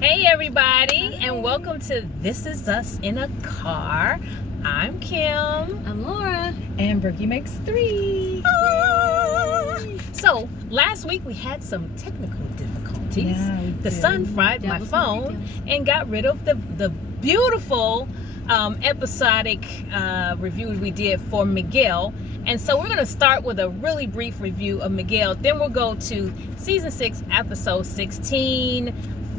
Hey everybody, and welcome to This Is Us in a Car. I'm Kim. I'm Laura. And Brookie makes 3. So, last week we had some technical difficulties. Yeah, we the did. sun fried my phone and got rid of the beautiful episodic review we did for Miguel. And so we're going to start with a really brief review of Miguel. Then we'll go to season 6, episode 16,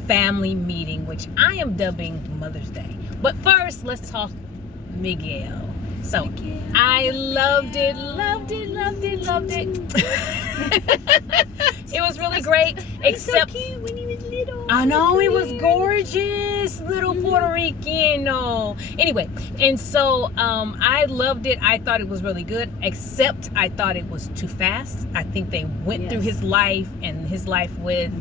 family meeting, which I am dubbing Mother's Day. But first, let's talk Miguel. So I loved it. It was really great. Except so cute when he was little. I know, he was gorgeous, little Puerto Rican. No. Anyway, and so I loved it. I thought it was really good, except I thought it was too fast. I think they went through his life and his life with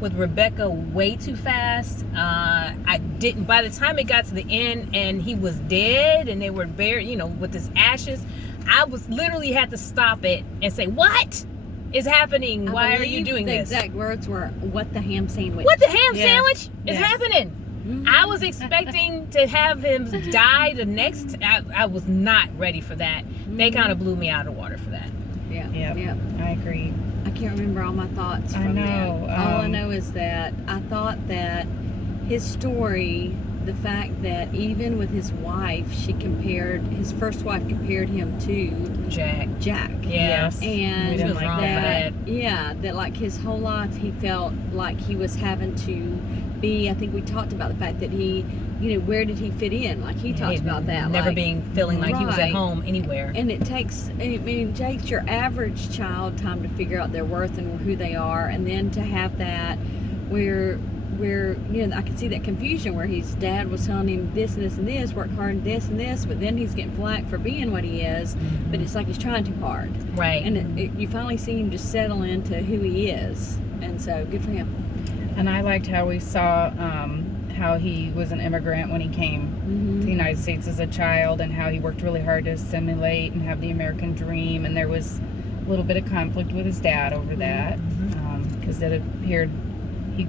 Rebecca way too fast. I didn't, by the time it got to the end and he was dead and they were buried, with his ashes, I was literally had to stop it and say, what is happening? Why are you doing this? The exact words were, what the ham sandwich? What the ham sandwich is happening? I was expecting to have him die the next. I was not ready for that. They kind of blew me out of the water for that. Yeah. I agree. I can't remember all my thoughts from know. that. All I know is that I thought that his story, the fact that even with his wife, his first wife compared him to Jack. Yes. And we didn't like that. that like his whole life he felt like he was having to be, I think we talked about the fact that he, where did he fit in? Like he talked about that. Never like, feeling like he was at home anywhere. And it takes your average child time to figure out their worth and who they are, and then to have that where I can see that confusion where his dad was telling him this and this and this, work hard and this, but then he's getting flack for being what he is, but it's like he's trying too hard. Right. And you finally see him just settle into who he is, and so good for him. And I liked how we saw how he was an immigrant when he came to the United States as a child, and how he worked really hard to assimilate and have the American dream. And there was a little bit of conflict with his dad over that, because it appeared he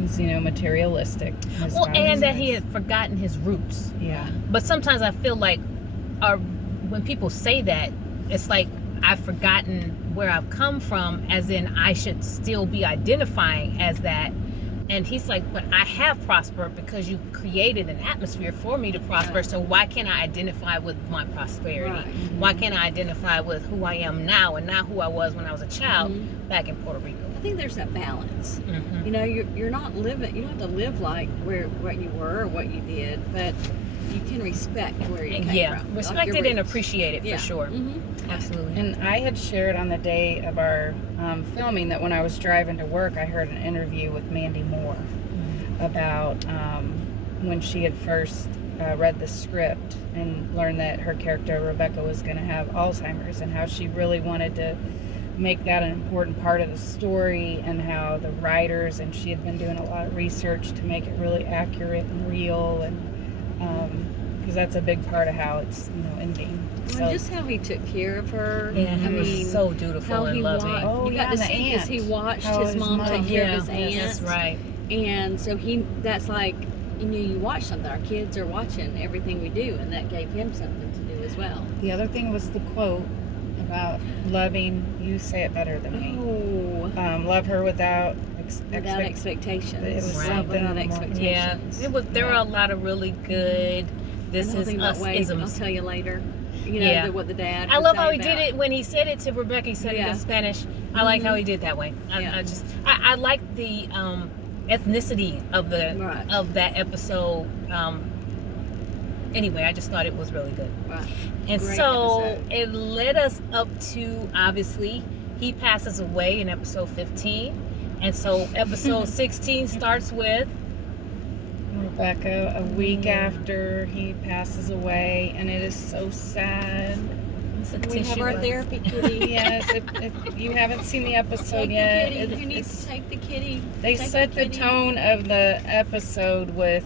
was, materialistic. Well, and that he had forgotten his roots. Yeah. But sometimes I feel like, when people say that, it's like I've forgotten where I've come from, as in I should still be identifying as that. And he's like, but I have prospered because you created an atmosphere for me to prosper. So why can't I identify with my prosperity? Why can't I identify with who I am now and not who I was when I was a child back in Puerto Rico? I think there's that balance. You're not living. You don't have to live like what you were or what you did, but you can respect where you came from. Respect it and appreciate it for sure. Absolutely. And I had shared on the day of our filming that when I was driving to work, I heard an interview with Mandy Moore about when she had first read the script and learned that her character Rebecca was going to have Alzheimer's, and how she really wanted to make that an important part of the story, and how the writers and she had been doing a lot of research to make it really accurate and real, and because that's a big part of how it's ending. Well, just how he took care of her. Yeah, he was so dutiful and loving. You got to see because he watched his mom take care of his aunt. That's right. And so that's like, you watch something. Our kids are watching everything we do, and that gave him something to do as well. The other thing was the quote about loving. You say it better than me. Love her without expectations. It was love without expectations. Yeah, there were a lot of really good. This is us isms. I'll tell you later. What the dad. I love how he did it when he said it to Rebecca. He said it in Spanish. I like how he did that way. I like the ethnicity of that episode. Anyway, I just thought it was really good. Right. And Great so episode. it led us up to, obviously, he passes away in episode 15. And so episode 16 starts with Rebecca a week after he passes away, and it is so sad. We have our therapy kitty. Yes, if you haven't seen the episode yet, you need to take the kitty. They set the tone of the episode with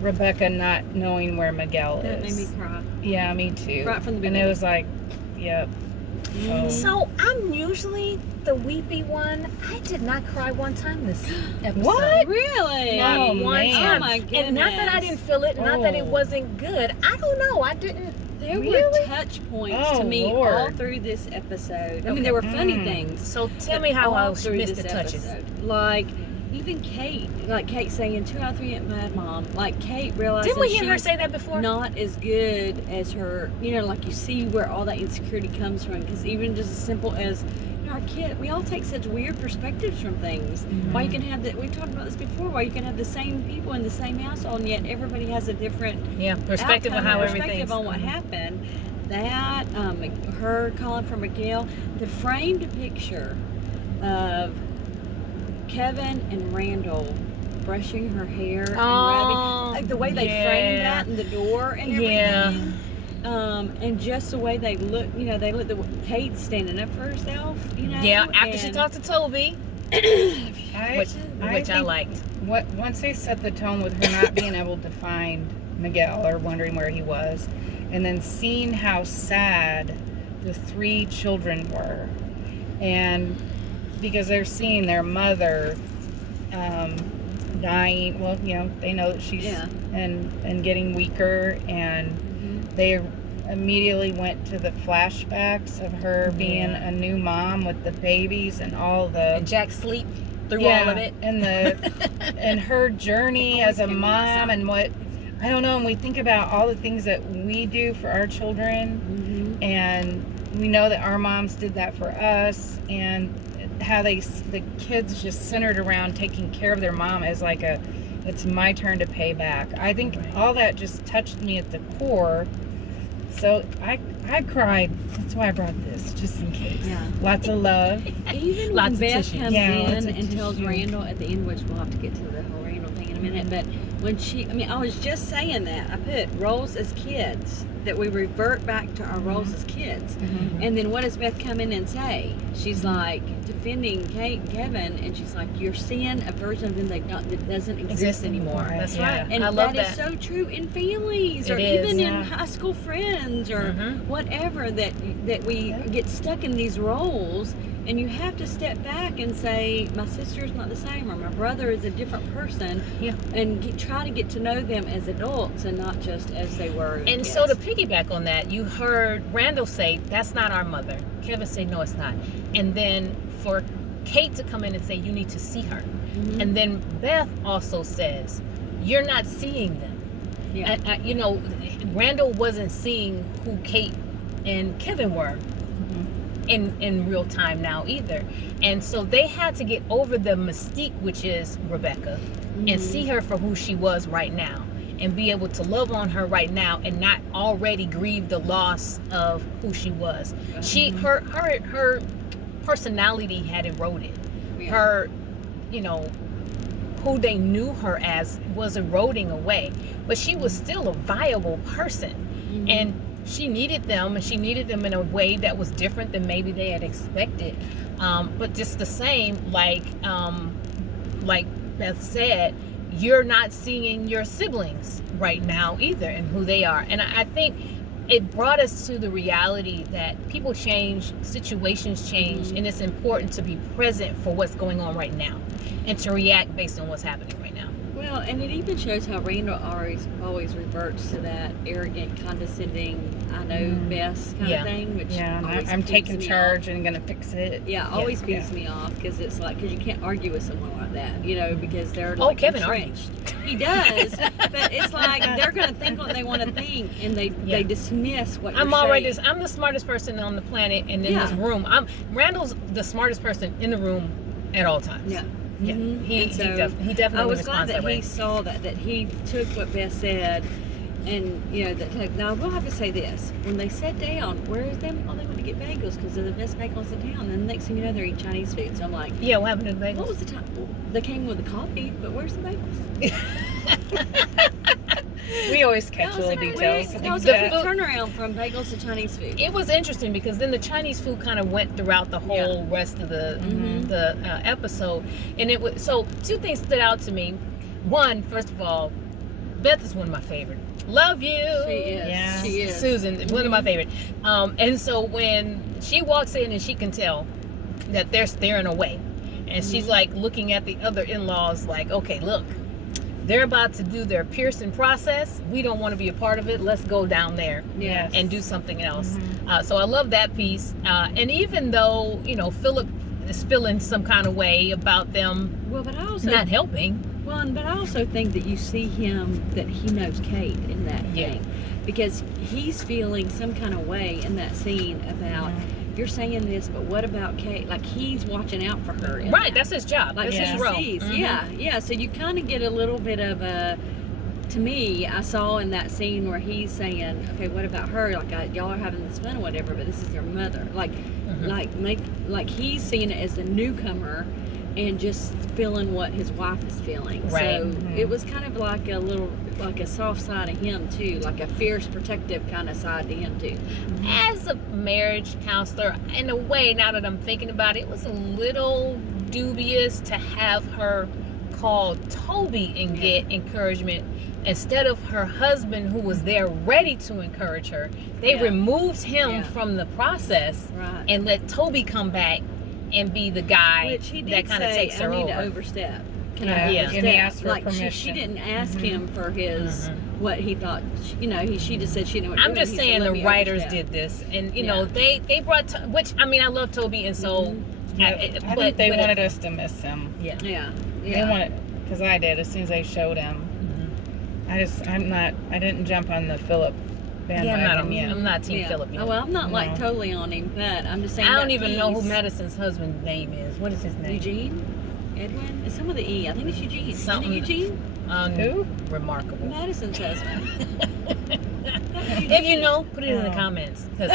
Rebecca not knowing where Miguel is. That made me cry. Yeah, me too. Right from the beginning. And it was like, yep. Oh. So I'm usually the weepy one. I did not cry one time this episode. What? Really? Not Oh, one man. time. Oh, my And not that I goodness. didn't feel it, not that it Oh. wasn't good. I don't know. I didn't. There were Really? touch points Oh, to me Lord. all through this episode. I mean, Okay. there were funny Mm. things. So tell but me how I all through missed this the touches. episode. Like, even Kate, like Kate saying 2 out of 3 ain't bad, Mom. Like, Kate realizes Didn't we hear her she's say that before? not as good as her, like you see where all that insecurity comes from. Because even just as simple as, our kid, we all take such weird perspectives from things. Why you can have that, we've talked about this before, why you can have the same people in the same household and yet everybody has a different Yeah, perspective outcome on how and everything's. perspective on what happened. That, her calling for Miguel, the framed picture of Kevin and Randall brushing her hair and rubbing, like the way they framed that in the door and everything. Yeah. And just the way they look, they look, Kate standing up for herself, Yeah, after she and- talked to Toby, I which I think liked. once they set the tone with her not being able to find Miguel or wondering where he was, and then seeing how sad the 3 children were, and because they're seeing their mother dying. Well, they know that she's Yeah. and getting weaker, and they immediately went to the flashbacks of her being Yeah. a new mom with the babies and all the And Jack sleep through all of it. and and her journey Always as a came to my mom, side. and what I don't know, and we think about all the things that we do for our children, and we know that our moms did that for us, and how the kids just centered around taking care of their mom as like it's my turn to pay back. I think Right. all that just touched me at the core. So I cried. That's why I brought this, just in case. Yeah. Lots of love. Even when Lots of Beth tissue. comes Yeah, lots in of and tells tissue. Randall at the end, which we'll have to get to the whole Randall thing in a minute, but when I was just saying that, I put roles as kids, that we revert back to our roles as kids. And then what does Beth come in and say? She's like defending Kate and Kevin, and she's like, you're seeing a version of them that doesn't exist anymore. That's Yeah. right. And I love that is so true in families, or It is, even yeah. in high school friends, or Mhm. whatever. That we get stuck in these roles, and you have to step back and say, my sister's not the same, or my brother is a different person, Yeah. and try to get to know them as adults and not just as they were. as And kids. so to piggyback on that, you heard Randall say, that's not our mother. Kevin say, no, it's not. And then for Kate to come in and say, you need to see her. Mhm. And then Beth also says, you're not seeing them. Yeah. Randall wasn't seeing who Kate and Kevin were in real time now either. And so they had to get over the mystique, which is Rebecca, and see her for who she was right now, and be able to love on her right now and not already grieve the loss of who she was. Her personality had eroded. Yeah. Her, who they knew her as was eroding away, but she was still a viable person. And she needed them, and she needed them in a way that was different than maybe they had expected. But just the same, like Beth said, you're not seeing your siblings right now either and who they are. And I think it brought us to the reality that people change, situations change, and it's important to be present for what's going on right now and to react based on what's happening right now. Well, and it even shows how Randall always reverts to that arrogant, condescending, I know best kind Yeah. of thing. Which Yeah, and always I'm peeves taking me charge and gonna fix it. off. Yeah, always Yeah. peeves me off because it's like, because you can't argue with someone like that, because they're Oh, like Kevin entrenched. He does, but it's like they're gonna think what they want to think, and they dismiss what you're saying. I'm the smartest person on the planet, and in Yeah. this room, Randall's the smartest person in the room at all times. Yeah. Yeah. Mhm. He And so definitely I was glad responds that that way. he saw that he took what Beth said, and now I will have to say this: when they sat down, where is them? Oh, they went to get bagels because they're the best bagels in town. And the next thing you know, they're eating Chinese food. So I'm like, Yeah, what happened to the what bagels? was the time? Well, they came with the coffee, but where's the bagels? We always catch That was little a details. quick, like that was a that. quick turnaround from bagels to Chinese food. It was interesting because then the Chinese food kind of went throughout the whole rest of the episode, and so two things stood out to me. One, first of all, Beth is one of my favorite Love you. She is. Yeah. She is. Susan, one of my favorite. And so when she walks in and she can tell that they're staring away, and she's like looking at the other in-laws like, okay, look, they're about to do their piercing process. We don't want to be a part of it. Let's go down there Yes. and do something else. So I love that piece. And even though, you know, Philip is feeling some kind of way about them Well, but I also not helping. Well, but I also think that you see him, that he knows Kate in that Yeah. thing. Because he's feeling some kind of way in that scene about, you're saying this, but what about Kate? Like, he's watching out for her. in Right, that. that's his job. Like, That's he his role. sees. Mhm. Yeah. So you kind of get a little bit of a, to me, I saw in that scene where he's saying, okay, what about her? Like, y'all are having this fun or whatever, but this is their mother. Like, like he's seeing it as a newcomer and just feeling what his wife is feeling. Right. So it was kind of like a little, like a soft side of him too, like a fierce, protective kind of side to him too. As a marriage counselor, in a way, now that I'm thinking about it, it was a little dubious to have her call Toby and get encouragement instead of her husband, who was there ready to encourage her. They removed him from the process Right. and let Toby come back and be the guy Which he did that kind of say, takes her I need to over. overstep. Can Yeah, I yeah. overstep? And he asked for like permission. She didn't ask him for his what he thought. You know, she just said she didn't. I'm just saying the writers did this, and you know they brought which I mean I love Toby, and so I think they wanted us to miss him. Yeah. They wanted, because I did as soon as they showed him. I didn't jump on the Philip bandwagon yet. I'm not Team Philip yet. Oh, well, I'm not like No. totally on him, but I'm just saying. I don't that even know who piece- Madison's husband's name is. What is his name? Eugene, Edwin. It's some of the E. I think it's Eugene. Something. Isn't it Eugene? Who? Remarkable. Madison's husband. If you know, put it in the comments. 'Cause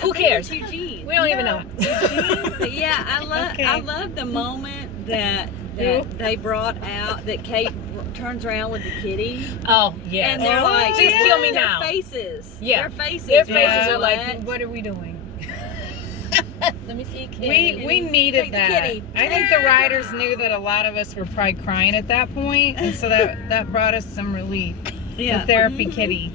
who cares? It's Eugene. We don't even know. Eugene. But yeah, Okay. I love the moment that they brought out that Kate turns around with the kitty. Oh yeah. And they're like, just kill me their now. faces. Yeah. Their faces. Their faces Yeah. are like, what? what are we doing? Let me see a kid. We needed Take the that. kitty. I think the writers knew that a lot of us were probably crying at that point, and so that brought us some relief. Yeah. The therapy kitty.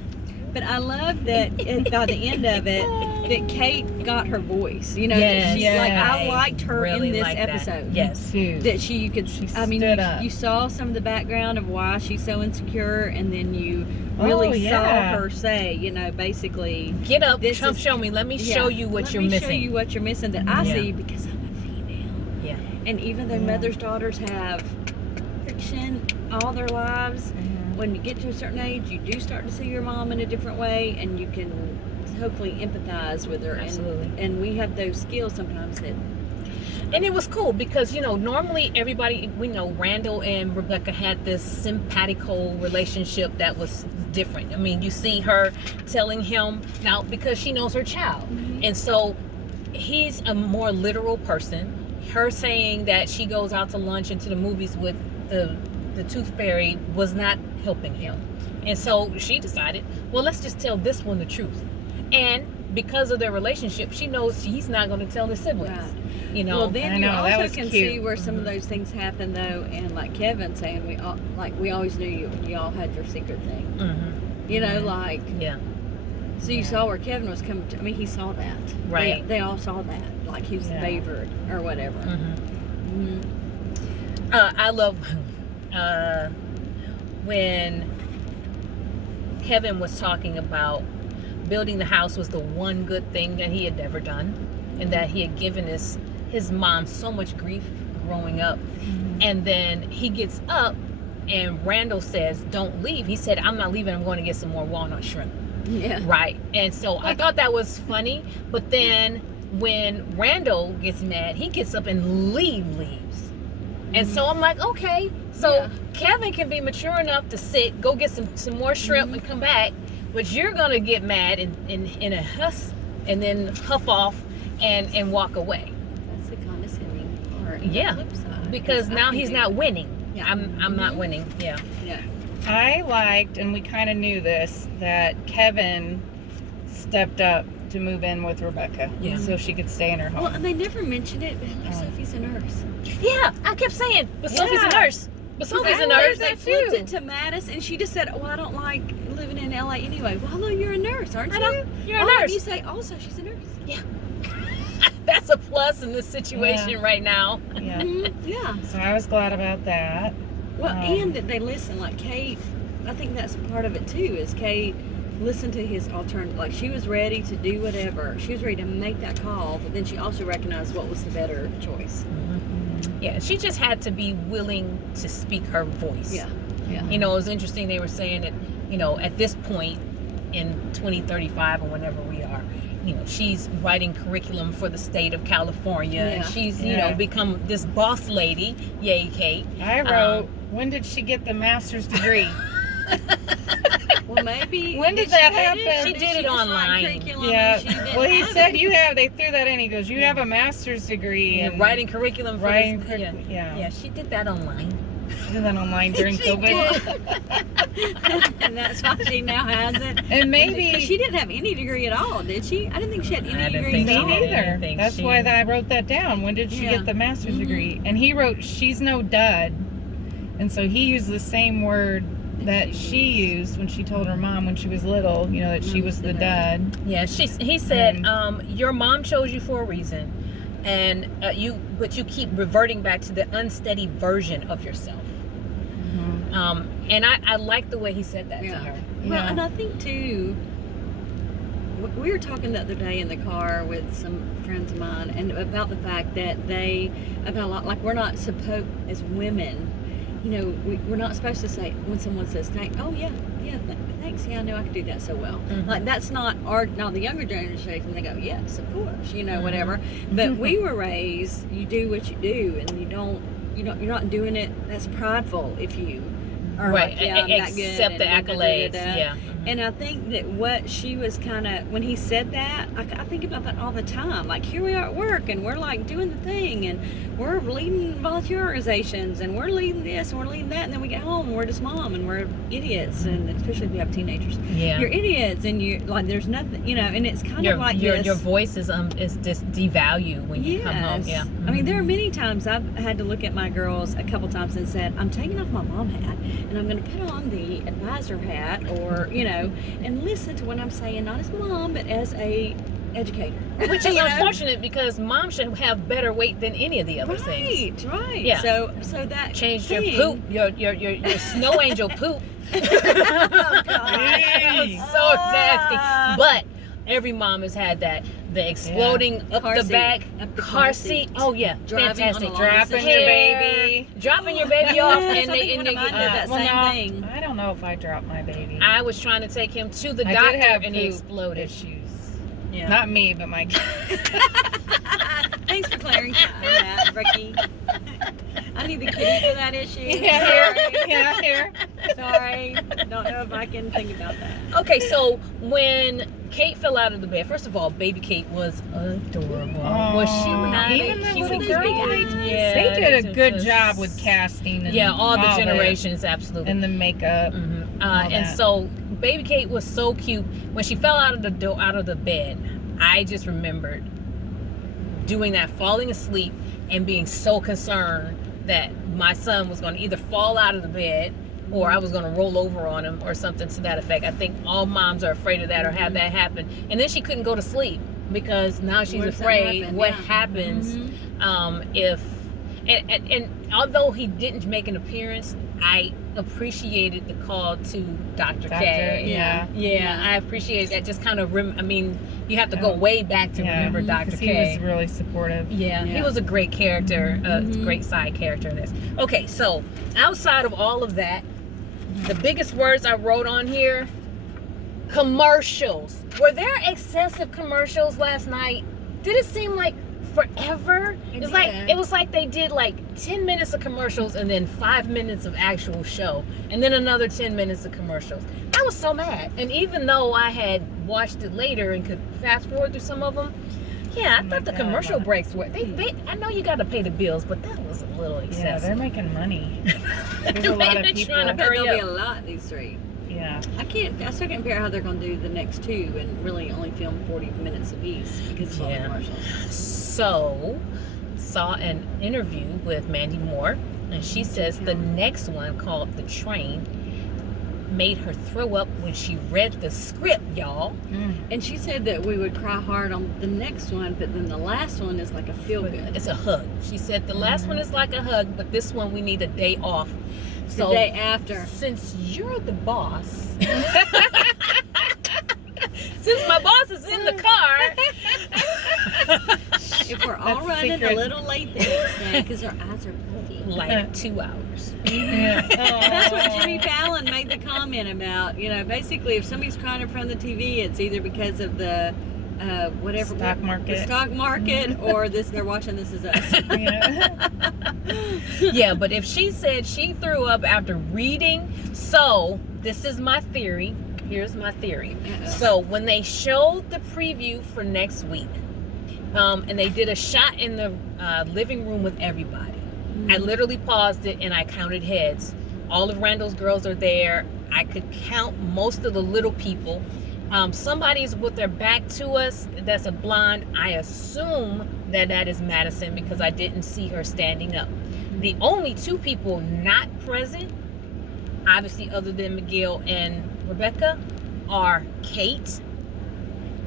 But I love that by the end of it, that Kate got her voice. You know, Yes. that she's like, I liked her Really in this like that. episode. Yes. Dude. That you could, I mean, stood up. you saw some of the background of why she's so insecure, and then you really saw her say, you know, basically, Get up, This Trump, is- show me. Let me show you what you're Let me missing. show you what you're missing that I Yeah. see because I'm a female. Yeah. And even though mothers' daughters have friction all their lives, when you get to a certain age, you do start to see your mom in a different way, and you can hopefully empathize with her. Absolutely. And we have those skills sometimes that. And it was cool because, you know, normally everybody, we know Randall and Rebecca had this simpatico relationship that was different. I mean, you see her telling him now because she knows her child. And so he's a more literal person. Her saying that she goes out to lunch and to the movies with the tooth fairy was not helping him. And so she decided, well, let's just tell this one the truth. And because of their relationship, she knows he's not going to tell his siblings. Right. You know, Well, then I you know, that also was can cute. see where some of those things happen, though, and like Kevin saying, we always knew you all had your secret thing. You know, like, yeah. so you saw where Kevin was coming to, I mean, he saw that. Right. They all saw that, like he was favored or whatever. I love when Kevin was talking about building the house was the one good thing that he had ever done, and that he had given his mom so much grief growing up. And then he gets up and Randall says, don't leave. He said, I'm not leaving, I'm going to get some more walnut shrimp. Yeah. Right. And so I thought that was funny, but then when Randall gets mad, he gets up and leaves. And so I'm like, okay, so Kevin can be mature enough to sit, go get some more shrimp and come back, but you're gonna get mad in a huff and then huff off and walk away. That's the condescending part. on the Yeah, flip side, because I now think he's it- not winning. Yeah. I'm not winning. Yeah. Yeah. I liked, and we kind of knew this, that Kevin stepped up to move in with Rebecca, so she could stay in her home. Well, and they never mentioned it, but like Sophie's a nurse. Yeah, I kept saying, but Sophie's a nurse. But Sophie's I a learned nurse. that Flipped too. it to Mattis, and she just said, "Oh, I don't like living in LA anyway." Well, hello, you're a nurse, aren't you? I know. You're a Oh, nurse. And you say, also, she's a nurse. Yeah. That's a plus in this situation right now. Yeah. Yeah. So I was glad about that. Well, and that they listen. Like Kate, I think that's part of it too. Is Kate listened to his alternative? Like she was ready to do whatever. She was ready to make that call, but then she also recognized what was the better choice. Yeah, she just had to be willing to speak her voice. Yeah. Yeah. You know, it was interesting. They were saying that, you know, at this point in 2035 or whenever we are, you know, she's writing curriculum for the state of California. Yeah. And she's, you Yeah. know, become this boss lady. Yay, Kate. I wrote, when did she get the master's degree? Well, maybe. When did that happen? She did it just write online. curriculum Yeah. and she didn't Well, he have said it. they threw that in. He goes, you have a master's degree And in writing curriculum for writing. this, Yeah. yeah, she did that online. She did that online during She COVID. And that's why she now has it. And maybe But she didn't have any degree at all, did she? I didn't think she had I any didn't degrees think at so. all. me neither. I think That's she- why I wrote that down. When did she Yeah. get the master's Mhm. degree? And he wrote, she's no dud. And so he used the same word that she used when she told her mom when she was little, you know, that she was the dud. Yeah, he said, And- your mom chose you for a reason, and but you keep reverting back to the unsteady version of yourself. And I like the way he said that to Yeah. her. Well, Yeah. and I think too, we were talking the other day in the car with some friends of mine, and about the fact that we're not supposed, as women, you know, we're not supposed to say, when someone says thanks, thanks, yeah, I know I could do that so well. Mhm. Like that's not now the younger generation, they go, yes, of course, you know, Mhm. whatever. But we were raised, you do what you do, and you're not doing it, that's prideful if you are Right, like, yeah, I'm that good, accept the and accolades. da-da-da-da-da. Yeah. And I think that what she was kind of, when he said that, I think about that all the time. Like, here we are at work, and we're like doing the thing, and we're leading volunteer organizations, and we're leading this, and we're leading that, and then we get home, and we're just mom, and we're idiots, and especially if you have teenagers. Yeah. You're idiots, and you're like, there's nothing, you know, and it's kind of like your this. your voice is just devalued when you come home. Yeah. I mean, there are many times I've had to look at my girls a couple times and said, I'm taking off my mom hat and I'm going to put on the advisor hat, or, you know, and listen to what I'm saying, not as mom, but as a educator. Which is You know? unfortunate because mom should have better weight than any of the other things. Right. Yeah. So that Change your thing- poop, your snow angel poop. Oh, God. It was so nasty. But every mom has had that. The exploding up Car the seat. back Up the car car seat. seat. Oh yeah, Driving on fantastic. a long Dropping distance. your Hair, baby. dropping your baby off, Yes, and I think one of mine did that Well, same no, thing. I don't know if I dropped my baby. I was trying to take him to the I doctor, did have and he poop exploded. issues. Yeah. Not me, but my kids. Thanks for clearing that, Ricky. I need the kitty for that issue. Yeah, here. Sorry. Don't know if I can think about that. Okay, so when Kate fell out of the bed, first of all, baby Kate was adorable. Was she Aw, not? even the She little was girl, big. they- Yeah, they did a it good was- job with casting. And Yeah, all the that. generations, absolutely. And the makeup. Mhm. all And that. so baby Kate was so cute. When she fell out of the bed, I just remembered doing that, falling asleep and being so concerned that my son was going to either fall out of the bed or I was going to roll over on him or something to that effect. I think all moms are afraid of that or have that happen. And then she couldn't go to sleep because now she's What if that afraid happened? what Yeah. happens Mhm. if and although he didn't make an appearance, I appreciated the call to Dr. K. Yeah. Yeah, I appreciate that. Just kind of, you have to go Oh. way back to remember Mhm. Dr. 'Cause K. he was really supportive. Yeah, he Yeah. was a great character, Mhm. great side character in this. Okay, so outside of all of that, the biggest words I wrote on here, commercials. Were there excessive commercials last night? Did it seem like forever? It It was like they did like 10 minutes of commercials and then 5 minutes of actual show and then another 10 minutes of commercials. I was so mad. And even though I had watched it later and could fast forward through some of them, yeah, I Oh thought my the God, commercial wow. breaks were, I know you got to pay the bills, but that was a little Yeah, excessive. they're making money. There's a lot of They're people. trying I to bet hurry there'll be up. a lot these three. Yeah. I still can't figure out how they're going to do the next two and really only film 40 minutes apiece because of all the Yeah. commercials. So, saw an interview with Mandy Moore, And she says the next one, called The Train, made her throw up when she read the script, y'all. And she said that we would cry hard on the next one, but then the last one is like a feel good. It's a hug. She said the last one is like a hug, but this one we need a day off. So the day after. Since you're the boss, since my boss is in the car, if we're all That's running secret. a little late the next day because our eyes are puffy. like 2 hours. That's what Jimmy Fallon made the comment about. You know, basically, if somebody's crying in front of the TV, it's either because of the whatever Stock market. the stock market, or they're watching This Is Us. Yeah, but if she said she threw up after reading, so this is my theory. Here's my theory. So when they showed the preview for next week, and they did a shot in the living room with everybody, I literally paused it and I counted heads. All of Randall's girls are there. I could count most of the little people. Somebody's with their back to us that's a blonde. I assume that is Madison because I didn't see her standing up. The only 2 people not present, obviously other than Miguel and Rebecca, are Kate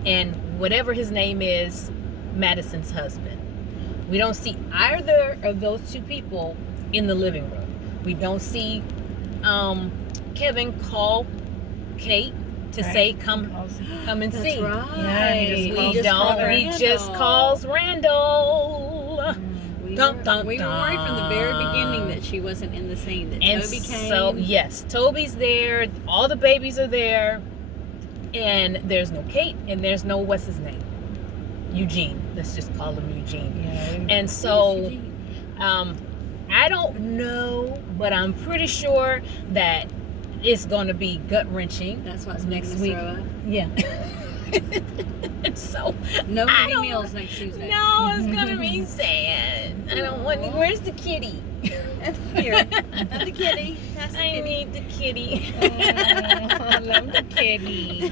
and whatever his name is, Madison's husband. We don't see either of those 2 people in the living room. We don't see Kevin call Kate to say come and That's see. right. Yeah, he He just calls Randall. We Dun, were, dun, we were worried from the very dun. beginning that she wasn't in the scene, that And Toby came. so yes, Toby's there, all the babies are there, and there's no Kate and there's no what's his name, Eugene. Let's just call him Eugene. Yeah. And so I don't know, but I'm pretty sure that it's going to be gut-wrenching That's what's next making week. us throw up. Yeah. And so No I movie don't- meals next Tuesday. no, it's gonna be sad. I don't want. Where's the kitty? Here, the kitty. That's the I kitty. need the kitty. I love the kitty.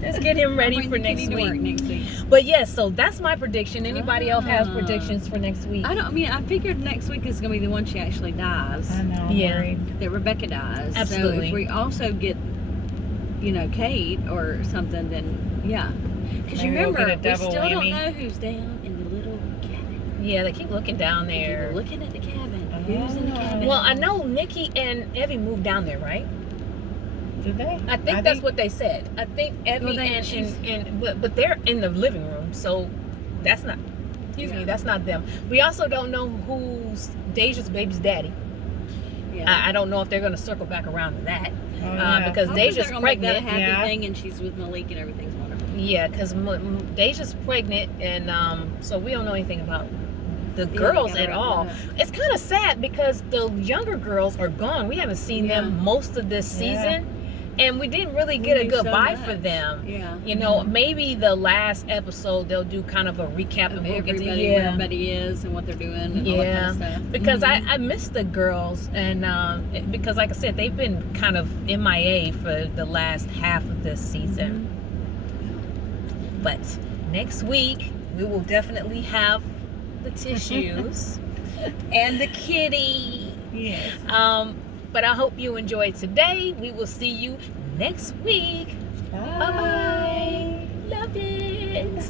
Let's get him ready I'll bring for the next kitty to work week. next week. But yes, so that's my prediction. Anybody else has Ah. predictions for next week? I figured next week is going to be the one she actually dies. I know. I'm Yeah. worried. That Rebecca dies. Absolutely. So if we also get, Kate or something, then yeah. Because you Maybe we'll remember, get a double we still don't whammy. know who's down in the little cabin. Yeah, they keep looking down They keep there. looking at the cabin. Oh, Who's in the no. cabin? Well, I know Nikki and Evie moved down there, right? Did they? I think that's what they said. I think Evie Well, they- but they're in the living room, so that's not. Excuse me, that's not them. We also don't know who's Deja's baby's daddy. Yeah. I don't know if they're going to circle back around to that Oh, yeah. because Hopefully Deja's they're gonna make that a pregnant. happy Yeah. thing, and she's with Malik, and everything's wonderful. Yeah, because Deja's pregnant, and so we don't know anything about the girls at all. It's kind of sad because the younger girls are gone. We haven't seen them most of this Yeah. season, and we didn't really get a knew so goodbye much. for them. Yeah. You know, maybe the last episode they'll do kind of a recap Of and we'll get to where everybody is and what they're doing and all that kind of stuff. because I miss the girls, and because like I said, they've been kind of MIA for the last half of this season. But next week we will definitely have the tissues and the kitty. Yes. But I hope you enjoyed today. We will see you next week. Bye. Bye. Love it.